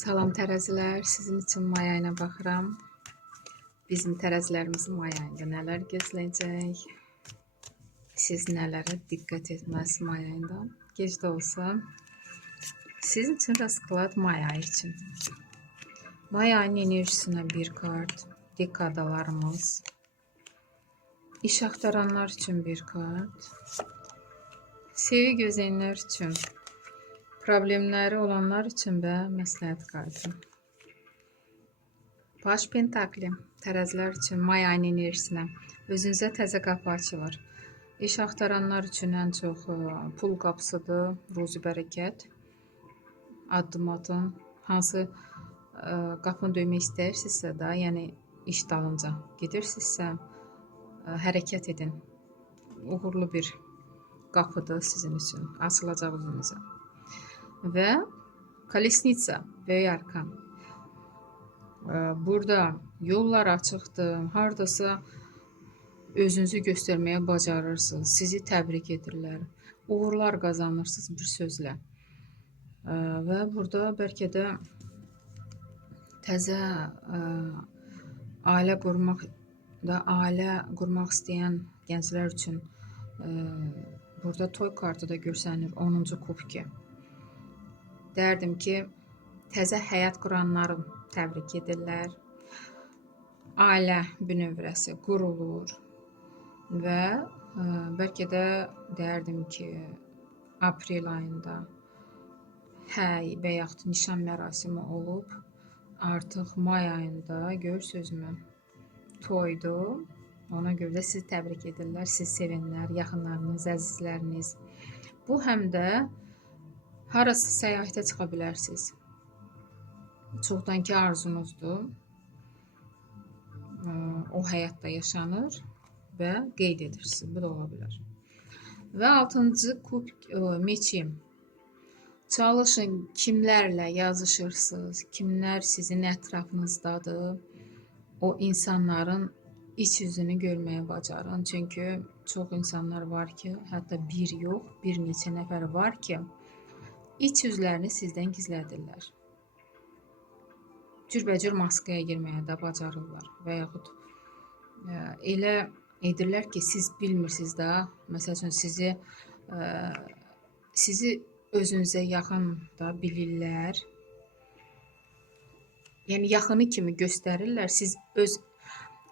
Salam tərəzilər, sizin üçün may ayına baxıram. Bizim tərəzilərimizin may ayında nələr gözləyəcək? Siz nələrə diqqət etməlisiniz may ayında? Gec də olsa, sizin üçün rasklad may ayı üçün. May ayının enerjisinə bir kart, dekadalarımız, iş axtaranlar üçün bir kart, sevgi gözləyənlər üçün, problemləri olanlar üçün də məsləhət kartı. Baş pentakli tərəzilər üçün may ayının enerjisinə özünüzə təzə qapı açılır. İş axtaranlar üçün ən çox pul qapısıdır, ruzi bərəkət, addım atın. Hansı qapını döymək istəyirsinizsə də, yəni iş dalınca gedirsinizsə, hərəkət edin. Uğurlu bir qapıdır sizin üçün, açılacaq özünüzə. Və kolesnitsa, böyük arkan. Burada yollar açıqdır, hardasa özünüzü göstərməyə bacarırsınız, sizi təbrik edirlər, uğurlar qazanırsınız bir sözlə. Və burada bəlkə də təzə ailə qurmaq istəyən gənclər üçün burada toy kartı da görsənir, 10-cu kubki. Dərdim ki, təzə həyat quranları təbrik edirlər. Ailə bünövrəsi qurulur və bəlkə də deyərdim ki, aprel ayında həy və yaxud nişan mərasimi olub, artıq may ayında görürsünüzmü, toydur. Ona görə də sizi təbrik edirlər, siz sevinlər, yaxınlarınız, əzizləriniz. Bu həm də harası səyahətə çıxa bilərsiniz. Çoxdankı arzunuzdur. O həyatda yaşanır və qeyd edirsiniz. Bu da ola bilər. Və 6-cı meçi. Çalışın, kimlərlə yazışırsınız, kimlər sizin ətrafınızdadır. O insanların iç yüzünü görməyə bacarın. Çünki çox insanlar var ki, hətta bir yox, bir neçə nəfər var ki, iç yüzlərini sizdən gizlədirlər. Cürbəcür maskaya girməyə də bacarırlar və yaxud elə edirlər ki, siz bilmirsiniz də, məsəl üçün sizi özünüzə yaxın da bilirlər. Yəni yaxını kimi göstərirlər, siz öz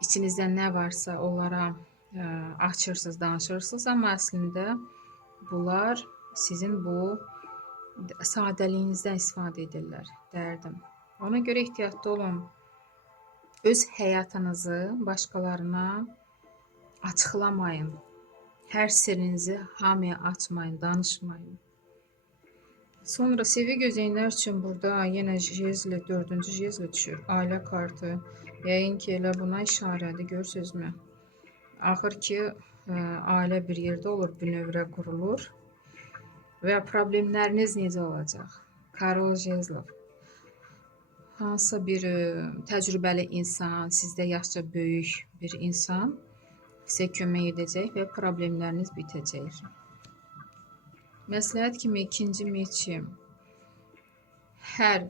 içinizdə nə varsa onlara açırsınız, danışırsınız, amma əslində bunlar sizin bu sadəliyinizdən istifadə edirlər, dərdim. Ona görə ehtiyatlı olun. Öz həyatınızı başqalarına açıqlamayın. Hər sirrinizi hamıya açmayın, danışmayın. Sonra sevgi gözləyənlər üçün burada yenə jezli, 4-cü jezli düşür. Ailə kartı. Yəqin ki, elə buna işarədir, görürsünüzmü? Axır ki, ailə bir yerdə olur, bünövrə qurulur. Və problemləriniz necə olacaq? Karol jezlov. Hansısa bir təcrübəli insan, sizdə yaşca böyük bir insan sizə kömək edəcək və problemləriniz bitəcək. Məsləhət kimi 2-ci meçi. Hər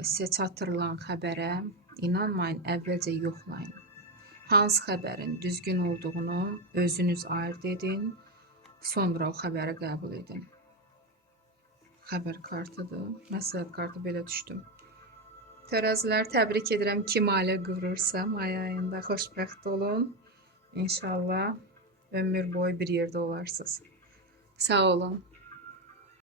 sizə çatdırılan xəbərə inanmayın, əvvəlcə yoxlayın. Hansı xəbərin düzgün olduğunu özünüz ayırd edin, sonra o xəbəri qəbul edin. Xəbər kartıdır, məsləhət kartı belə düşdüm. Tərəzilər, təbrik edirəm, kim ailə qurursa may ayında xoşbəxt olun. İnşallah ömür boyu bir yerdə olarsınız. Sağ olun.